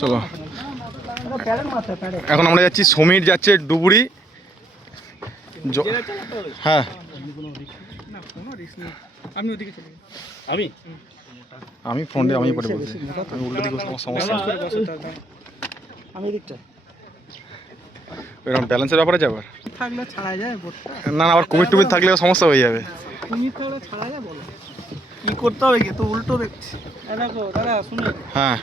চলো এখন আমরা যাচ্ছি, সমীর যাচ্ছে ডুবুরি। হ্যাঁ আমি ফোনে আমি পরে বলছি, আমি উল্টো দিকে সমস্যা আমি দিকটা এরকম ব্যালেন্সের ব্যাপারে যাবে থাকলে ছাড়া যায় বোটটা। না আবার কুমির টুমির থাকলে সমস্যা হয়ে যাবে। কুমির থাকলে ছাড়া যায় বলো কি করতে হবে কি তো উল্টো দেখছি। দেখো দাদা শুনুন, হ্যাঁ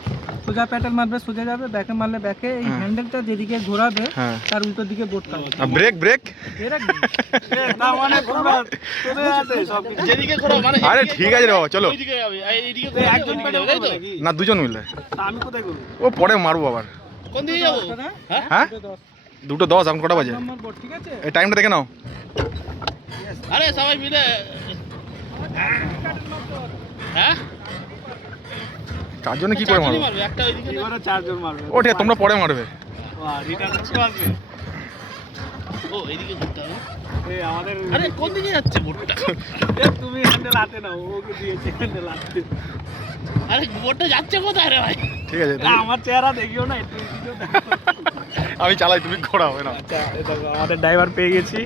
সোজা প্যাডেল মারবে সোজা যাবে, ব্যাকে মারলে ব্যাকে, এই হ্যান্ডেলটা যেদিকে ঘোরাবে তার উল্টো দিকে বোট কাটবে। ব্রেক ব্রেক না মানে পুরো চলে যাবে সব কিছু যেদিকে ঘোরা মানে। আরে ঠিক আছে রে বাবা চলো। ওইদিকে যাবে এইদিকে ঘোরা একজন প্যাডেল করবে নাকি না দুজন মিলে। আমি কোথায় করব? ও পরে মারবো আবার। কোন দিকে যাব? হ্যাঁ 2:10 এখন কটা বাজে? ঠিক আছে এই টাইমটা দেখে নাও। আরে সবাই মিলে হ্যাঁ চারজনে কি করে মারবো? একটা ওইদিকে এবারে চারজন মারবে। ও ঠিক আছে তোমরা পরে মারবে। বাহ রিটার্ন ছিল আসবে। ও এইদিকে ঘুরতে হবে। এই আমাদের আরে কোন দিকে যাচ্ছে বোটটা? তুমি হ্যান্ডেল হাতে নাও, ওকে দিয়েছে হ্যান্ডেল হাতে। আরে বোটটা যাচ্ছে কোথায় রে ভাই? ঠিক আছে আমার চেহারা দেখিও না, একটু ভিডিও দেখো। আমি চালাই তুমি ঘোরাও না। আচ্ছা দেখো আমাদের ড্রাইভার পেয়ে গেছি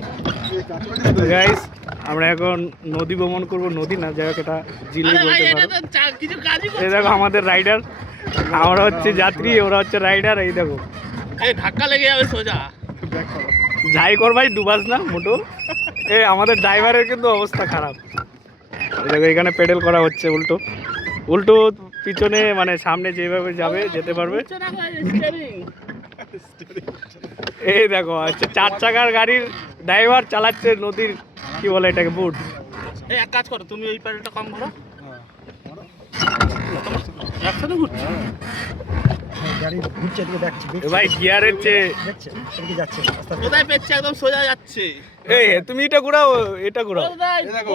গাইস। আমরা এখন নদী ভ্রমণ করব, নদী না যাই হোক এটা জিলে বলতে পারো। কিছু কাজই করছে। এই দেখো আমাদের রাইডার, আমরা হচ্ছে যাত্রী, ওরা হচ্ছে রাইডার। এই দেখো এই ধাক্কা লেগে যাবে সোজা। যাই কর ভাই ডুবাস না মোটো। এই আমাদের ড্রাইভারের কিন্তু অবস্থা খারাপ। এই দেখো এখানে পেডেল করা হচ্ছে উল্টো উল্টো, পিছনে মানে সামনে যেভাবে যাবে যেতে পারবে। এই দেখো আচ্ছা 4 চাকার গাড়ির ড্রাইভার চালাচ্ছে নদীর কি বলে এটাকে বুট। এই এক কাজ করো তুমি ওই প্যাডেলটা কম করো। একসাথে ঘুরছে গাড়ি, ঘুরছে এদিকে দেখছি ভাই গিয়ারের চেয়ে দেখছে এদিকে যাচ্ছে কোথায় পেচ্ছে একদম সোজা যাচ্ছে। এই তুমি এটা ঘোরাও এটা ঘোরাও। এই দেখো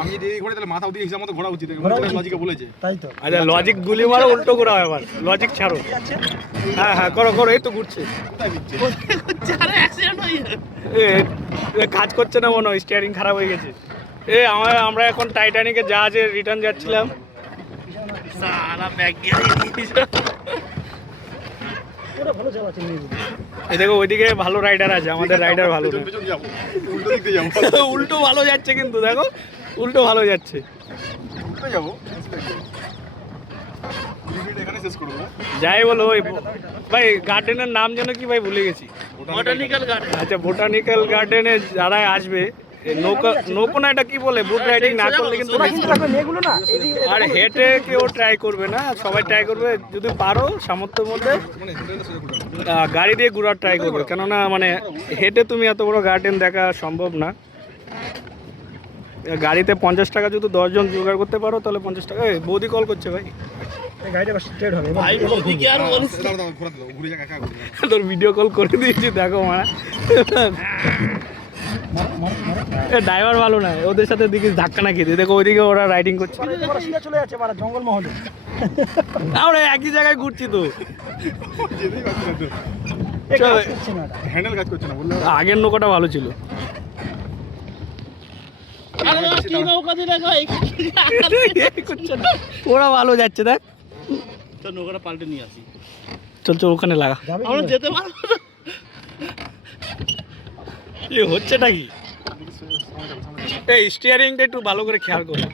আমি যদি ঘোরে তাহলে মাথা ওদিকে হিসাব মতো ঘোরা উচিত, লজিকে বলেছে তাই তো। আচ্ছা লজিক গুলি মারো উল্টো ঘোরাও, এবার লজিক ছাড়ো। হ্যাঁ হ্যাঁ করো করো, এই তো ঘুরছে। কোথায় দিচ্ছে? আরে অ্যাক্সিডেন্ট হয়ে যাবে। কাজ করছে না মনে হয়, স্টিয়ারিং খারাপ হয়ে গেছে। আমরা এখন টাইটানিকের জাহাজে রিটার্ন যাচ্ছিলাম। সারা ব্যাগ এই দেখো ওইদিকে ভালো রাইডার আছে, আমাদের রাইডার ভালো না। উল্টো দিক দিয়ে যাবো। উল্টো ভালো যাচ্ছে কিন্তু দেখো উল্টো ভালো যাচ্ছে। উল্টো যাবো এখানে শেষ করবো। যাই বলো ওই ভাই গার্ডেনের নাম যেন কি ভাই ভুলে গেছি। Botanical garden. আচ্ছা বোটানিক্যাল গার্ডেনে যারা আসবে নৌকো না এটা কি বলে, বুট রাইডিং না করলে কিন্তু আর হেঁটে কেউ ট্রাই করবে না, সবাই ট্রাই করবে যদি পারো সামর্থ্যের মধ্যে গাড়ি দিয়ে ঘোরার ট্রাই করবে, কেননা মানে হেঁটে তুমি এত বড় গার্ডেন দেখা সম্ভব না। গাড়িতে 50 টাকা যদি 10 জন জোগাড় করতে পারো তাহলে 50 টাকা। বৌদি কল করছে ভাই, তোর ভিডিও কল করে দিয়েছি দেখো মারা। ড্রাইভার ভালো না, ওদের সাথে দিকে ধাক্কা না খেতে দেখো ওইদিকে ওরা রাইডিং করছে। চলে যাচ্ছে জঙ্গল মহলে, আমরা একই জায়গায় ঘুরছি তো। আগের নৌকাটা ভালো ছিল। ওরা ভালো যাচ্ছে দেখ, নৌকাটা পাল্টে নিয়ে আসি। চল চল ওখানে লাগা, আমরা যেতে পারবো না। এ হচ্ছেটা কি? এই স্টিয়ারিংটা একটু ভালো করে খেয়াল করো,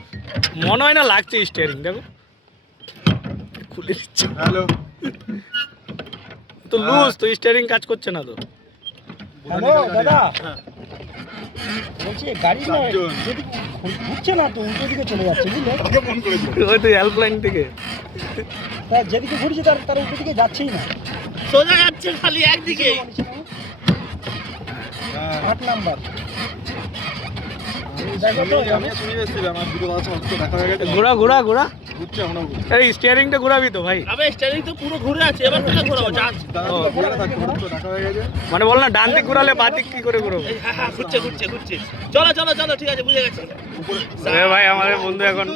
মনে হয় না লাগছে স্টিয়ারিং। দেখো খুলে দিচ্ছে তো লুজ, তো স্টিয়ারিং কাজ করছে না তো। হ্যালো দাদা বলছি গাড়ি ঘুরছে না তো, উল্টো দিকে চলে যাচ্ছে বুঝলে। ওই তো হেল্পলাইন থেকে যেদিকে ঘুরছে তার উল্টো দিকে যাচ্ছেই না, সোজা যাচ্ছে খালি একদিকে। 8 নাম্বার ঘোরা ঘোরা ঘোরা, এই স্টিয়ারিংটা ঘোরাবি তো ভাই? আবে স্টিয়ারিং তো পুরো ঘুরে আছে, এবার কোথা ঘোরাবো? মানে বল না ডান দিক ঘোরালে বাঁ দিক কি করে ঘোরাবো? হ্যাঁ ঘুরছে ঘুরছে ঘুরছে। চলো চলো চলো ঠিক আছে বুঝে গেছি। এ ভাই আমাদের বন্ধু এখন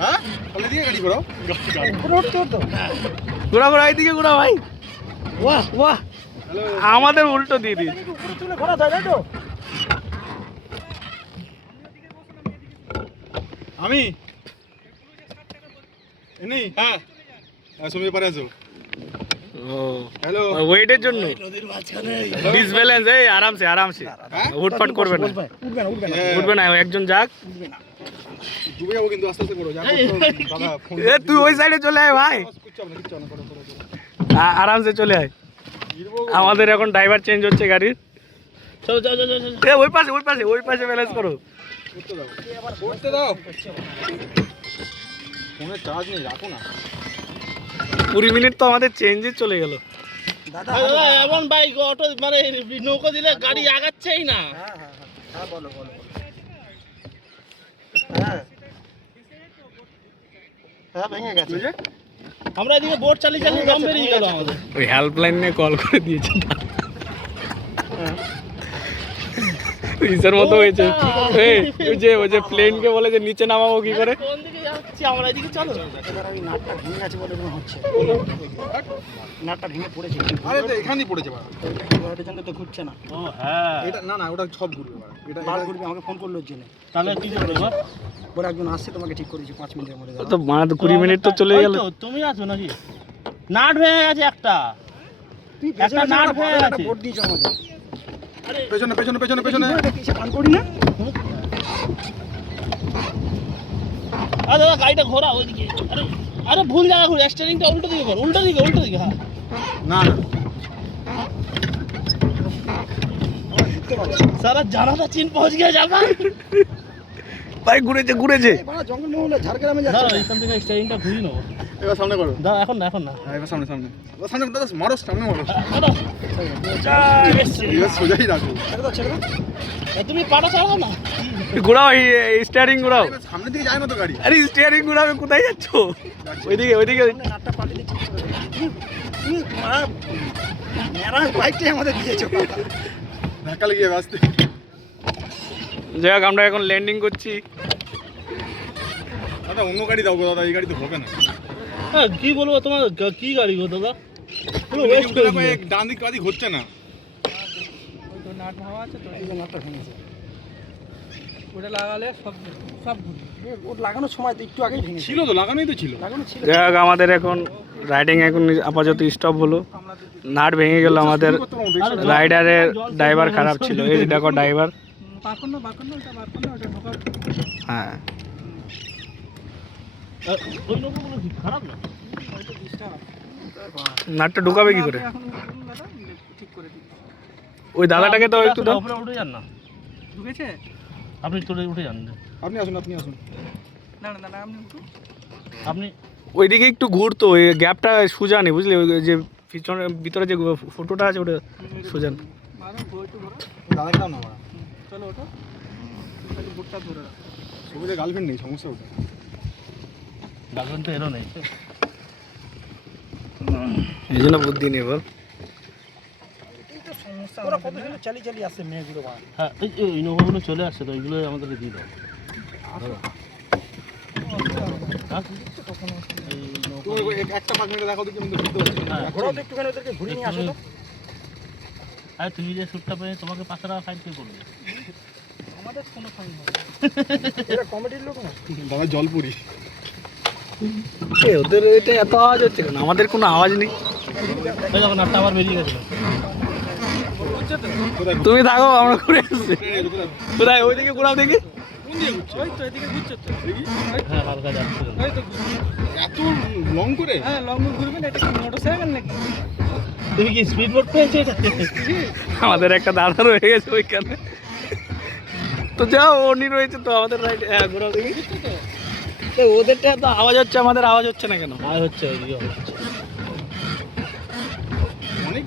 হ্যাঁ বলে দিয়ে গাড়ি ঘোরাও, ঘোরা ঘোরা এইদিকে ঘোরা ভাই। বাহ বাহ আমাদের উল্টো দিয়ে দিই। ঘোরা যায় তো আমি এনি হ্যাঁ তুমি পারে আছো ও হ্যালো ওয়েটের জন্য ডিসব্যালেন্স। এই আরামসে আরামসে, হুটপাট করবে না, উঠবে না, একজন যাক। ডুবে যাবো কিন্তু আস্তে আস্তে করো যা করছো দাদা ফোন এ তুই ওই সাইডে চলে আয় ভাই, কিচ্ছু হবে না কিচ্ছু হবে না, করো করো করো আরামসে চলে আয়। আমাদের এখন ড্রাইভার চেঞ্জ হচ্ছে গাড়ির। চলো চলো চলো চলো, ওই পাশে ওই পাশে ওই পাশে ব্যালেন্স করো। করতে দাও ফোনে চার্জ নেই, রাখো না। 20 মিনিট তো আমাদের চেঞ্জে চলে গেল। দাদা এমন বাইক অটো মানে নৌকো দিলে গাড়ি আগাচ্ছেই না। হ্যাঁ বলো বলো। হ্যাঁ হ্যাঁ ভেঙে গেছে। আমরা এদিকে বোট চালিয়ে চালিয়ে দম বেরিয়ে গেল আমাদের। ওই হেল্পলাইন নিয়ে কল করে দিয়েছে, ইসের মতো হয়েছে। এই ওই যে প্লেনকে বলে যে নিচে নামাবো কি করে। কোন দিকে যাচ্ছি আমরা? এদিকে চলো। এবার আমি নাটটা ভেঙে গেছে বলে মনে হচ্ছে। নাটটা ভেঙে পড়েছে। আরে তো এখানেই পড়েছে বাড়া, এটা জানতে তো ঘুরছে না। ও হ্যাঁ, এটা না না ওটা সব ঘুরবে বাড়া, এটা বার ঘুরবে। আমাকে ফোন করলো ওর জন্য। তাহলে কি করবে? বলে একজন আসছে তোমাকে ঠিক করেছি 5 মিনিটের মধ্যে। তো মানে তো 20 মিনিট তো চলে গেল। তুমি আছো নাকি? নাট ভেঙে গেছে একটা। তুই একটা নাট ভেঙে গেছে। বোট দিয়েছ আমাদের। পেছনে পেছনে পেছনে পেছনে কিছু পান করি না। আরে দাদা গাড়িটা ঘোরা ওইদিকে। আরে আরে ভুল জায়গা ঘুরে, স্টিয়ারিংটা উল্টো দিকে কর। উল্টো দিকে উল্টো দিকে। হ্যাঁ না না সারা জানাটা চিন পৌঁছ গিয়ে যাবা। ভাই ঘুরেছে ঘুরেছে। জঙ্গল মহলে ঝাড়গ্রামে যাচ্ছে। এখান থেকে স্টিয়ারিংটা ঘুরিয়ে নাও। এবার সামনে করো। দাদা এখন না এখন না। হ্যাঁ এবার সামনে সামনে ও সামনে দাদা মারো, সামনে মারো। দাদা এবার সোজাই রাখো। ছেড়ে দাও ছেড়ে দাও। তুমি পাটা চালাও না। ঘোরাও, স্টিয়ারিং ঘোরাও। এবার সামনের দিকে যায় না তো গাড়ি। আরে স্টিয়ারিং ঘোরাবে, কোথায় যাচ্ছ? ওইদিকে ওইদিকে। নাটটা পাল্টে দিচ্ছি। তুমি মেরা বাইকটাই আমাদের দিয়েছো। ধাক্কা লেগে যাবে আসতে। যাই হোক, আমরা এখন ল্যান্ডিং করছি। দাদা অন্য গাড়ি দাও গো দাদা, এই গাড়ি তো হবে না। হ্যাঁ কি বলবো, তোমার কি গাড়ি গো দাদা? পুরো এই ওয়েস্ট করে দেখো, এক ডান দিক বাঁ দিক হচ্ছে না। ওই তো নাট ভাঙা আছে তো, এই যে নাটটা ভেঙেছে। ওটা লাগালে সব সব ওটা লাগানোর সময় তো একটু আগেই ভেঙেছে। ছিল তো, লাগানোই তো ছিল। লাগানো ছিল। যাই হোক, আমাদের এখন রাইডিং এখন আপাতত স্টপ হলো। নাট ভেঙে গেল আমাদের। রাইডারের ড্রাইভার খারাপ ছিল। এই যে দেখো ড্রাইভার। হ্যাঁ ওই নৌকোগুলো কি খারাপ না? নাটটা ঢুকাবে কি করে? ওই দাদাটাকে তো একটু দাও। উপরে উঠে যান না। ঢুকেছে? আপনি চলে উঠে যান। আপনি আসুন আপনি আসুন। না না না আপনি উঠুন। আপনি ওইদিকে একটু ঘুরতো, ওই গ্যাপটা সোজা নেই বুঝলি, ওই যে পিছনে ভিতরে যে ফটোটা আছে ওটা সোজা নেই। দাদাকে দাও না আমরা। চলো ওঠো। বুটটা ধরে রাখো। ছবিতে গার্লফ্রেন্ড নেই, সমস্যা ওটা। গার্লফ্রেন্ড তো এরও নেই। এই জন্য বুদ্ধি নেই বল। ওরা কত সুন্দর চালিয়ে চালিয়ে আসছে মেয়েগুলো। হ্যাঁ এই নৌকাগুলো চলে আসছে তো, ওইগুলো আমাদেরকে দিয়ে দাও। তুমি ওই একটা 5 মিনিট দেখাও দেখি, আমি তো বুঝতে পারছি না। ঘোরাও তো একটুখানি, ওদেরকে ঘুরিয়ে নিয়ে আসো তো। আরে তুমি যে শ্যুটটা পেয়ে তোমাকে 500 টাকা ফাইন পে করবে। আমাদের কোনো ফাইন হবে না। এরা কমেডির লোক না। দাদা জলপুরি। ওদের এটা এত আওয়াজ হচ্ছে কেন? আমাদের কোনো আওয়াজ নেই। ওই যখন নাটটা আবার বেরিয়ে গেছে। তুমি থাকো, আমরা ঘুরে আসছি। কোথায়? ওইদিকে ঘোরাও দেখি। ওই তো এদিকে ঘুরছে তো। হ্যাঁ হালকা যাচ্ছে। ওই তো এত লং করে? হ্যাঁ লং ঘুরবেন। এটা কি মোটরসাইকেল নাকি? তুমি কি স্পিড বোট পেয়েছো এটা? আমাদের একটা দাদা রয়ে গেছে ওইখানে। তো যাও, উনি রয়েছে তো আমাদের রাইডে। হ্যাঁ ঘোরাও দেখি। ওদেরটা এত আওয়াজ হচ্ছে, আমাদের আওয়াজ হচ্ছে না কেন? আয় হচ্ছে ওইদিকে হচ্ছে। অনেক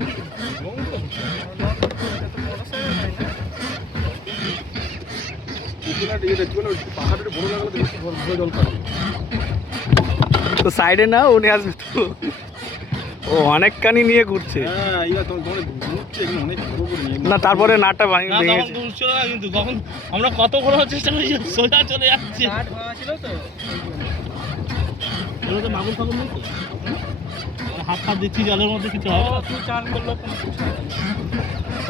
লং করে। পাহাড়ের বড় লাগালে তো বেশি বড় জল খাবে। তো সাইডে না, উনি আসবে তো। ও অনেকখানি নিয়ে ঘুরছে। হ্যাঁ ইয়া তো তোমার ঘুরছে এখানে অনেক বড় করে নিয়ে। না তারপরে নাটটা না ভেঙে তখন ঘুরছিল না কিন্তু, কখন আমরা কত ঘোরার চেষ্টা করেছি সোজা চলে যাচ্ছে। ছিল তো এগুলো তো মাগুর ফাগুর নেই তো। হাত ফাত দিচ্ছি জলের মধ্যে, কিছু হবে না। তুই চান করলো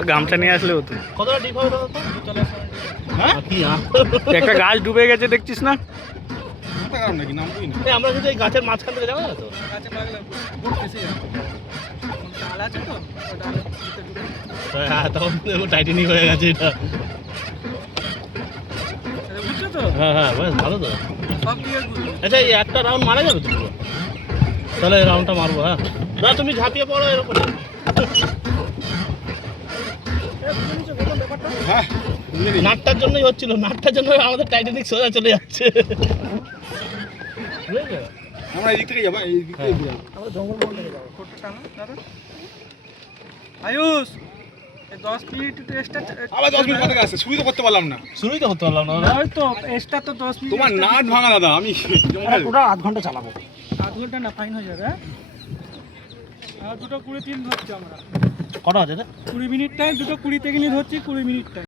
গামছা নিয়ে আসলে হতো। কতটা ডিপ হবে দাদা তো? চলে হ্যাঁ কি একটা গাছ ডুবে গেছে দেখছিস না? রাস্তা খারাপ নাকি নামবই না। এই আমরা কিন্তু এই গাছের মাঝখান থেকে যাবো না তো? হ্যাঁ, তখন টাইটানিক হয়ে গেছে এটা। হ্যাঁ হ্যাঁ, বেশ ভালো তো। আচ্ছা, এই একটা রাউন্ড মারা যাবে তো পুরো? তাহলে এই রাউন্ডটা মারবো। হ্যাঁ, না তুমি ঝাঁপিয়ে পড়ো এর উপরে। হ্যাঁ বুঝে নিই। নাটটার জন্যই হচ্ছিল, নাটটার জন্য আমাদের টাইটানিক সোজা চলে যাচ্ছে। বুঝলে? আমরা এই দিক থেকে যাবো, এই দিক থেকে ঘুরে যাবো। আমরা জঙ্গল মহল থেকে যাবো। আয়ুষ, এই 10 মিনিট টেস্টটা আবার 10 মিনিট কথা আসছে, শুরুই তো করতে পারলাম না। শুরুই তো করতে পারলাম না। ওই তো এক্সট্রা তো 10 মিনিট। তোমার নাট ভাঙা দাদা, আমি টোটাল আধ ঘন্টা চালাবো। আধ ঘন্টা না, ফাইন হয়ে যাবে। আর 2:23 ধরছি আমরা। কটা আছে রে? 20 মিনিট টাইম, 2:20 থেকে নিয়ে ধরছি 20 মিনিট টাইম।